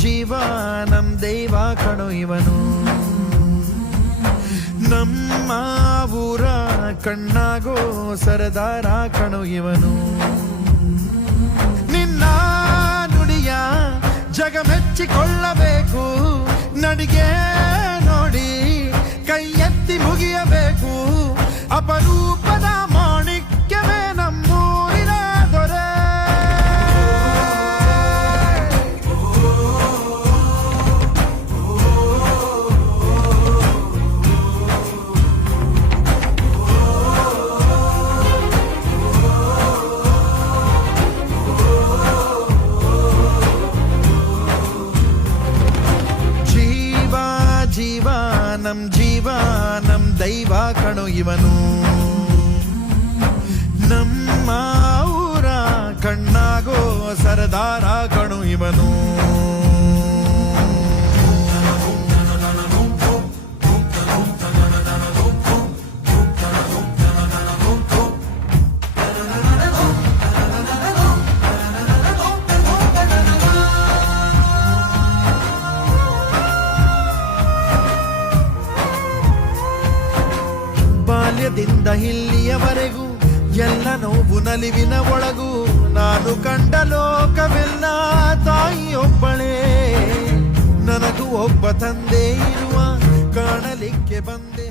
ಜೀವಾನಂ ದೈವ ಕಣೋ ಇವನು, ನಮ್ಮ ಊರ ಕಣ್ಣಾಗೋ ಸರದಾರ ಕಣೋ ಇವನು. ನಿನ್ನ ನುಡಿಯ ಜಗ ಮೆಚ್ಚಿಕೊಳ್ಳಬೇಕು, ನಡಿಗೆ ನೋಡಿ ಕೈ ಎತ್ತಿ ಮುಗಿಯಬೇಕು. ಅಪರೂಪದ ಮಾಣಿಕ್ಯವೇ ನಮ್ಮೂರಿನ ದೊರೆ. ಜೀವಾನಂ ದೈವ ಕಣೋ ಇವನು, ನಮ್ಮ ಊರ ಕಣ್ಣಾಗೋ ಸರದಾರ ಕಣೋ ಇವನು. ಬಾಲ್ಯದಿಂದ ಇಲ್ಲಿಯವರೆಗೂ ಎಲ್ಲ ನೋವು ನಲಿವಿನ ಒಳಗೂ ನಾನು ಕಂಡ ಲೋಕವೆಲ್ಲ ತಾಯಿಯೊಬ್ಬಳೇ. ನನಗೂ ಒಬ್ಬ ತಂದೆ ಇರುವ ಕಾಣಲಿಕ್ಕೆ ಬಂದೆ.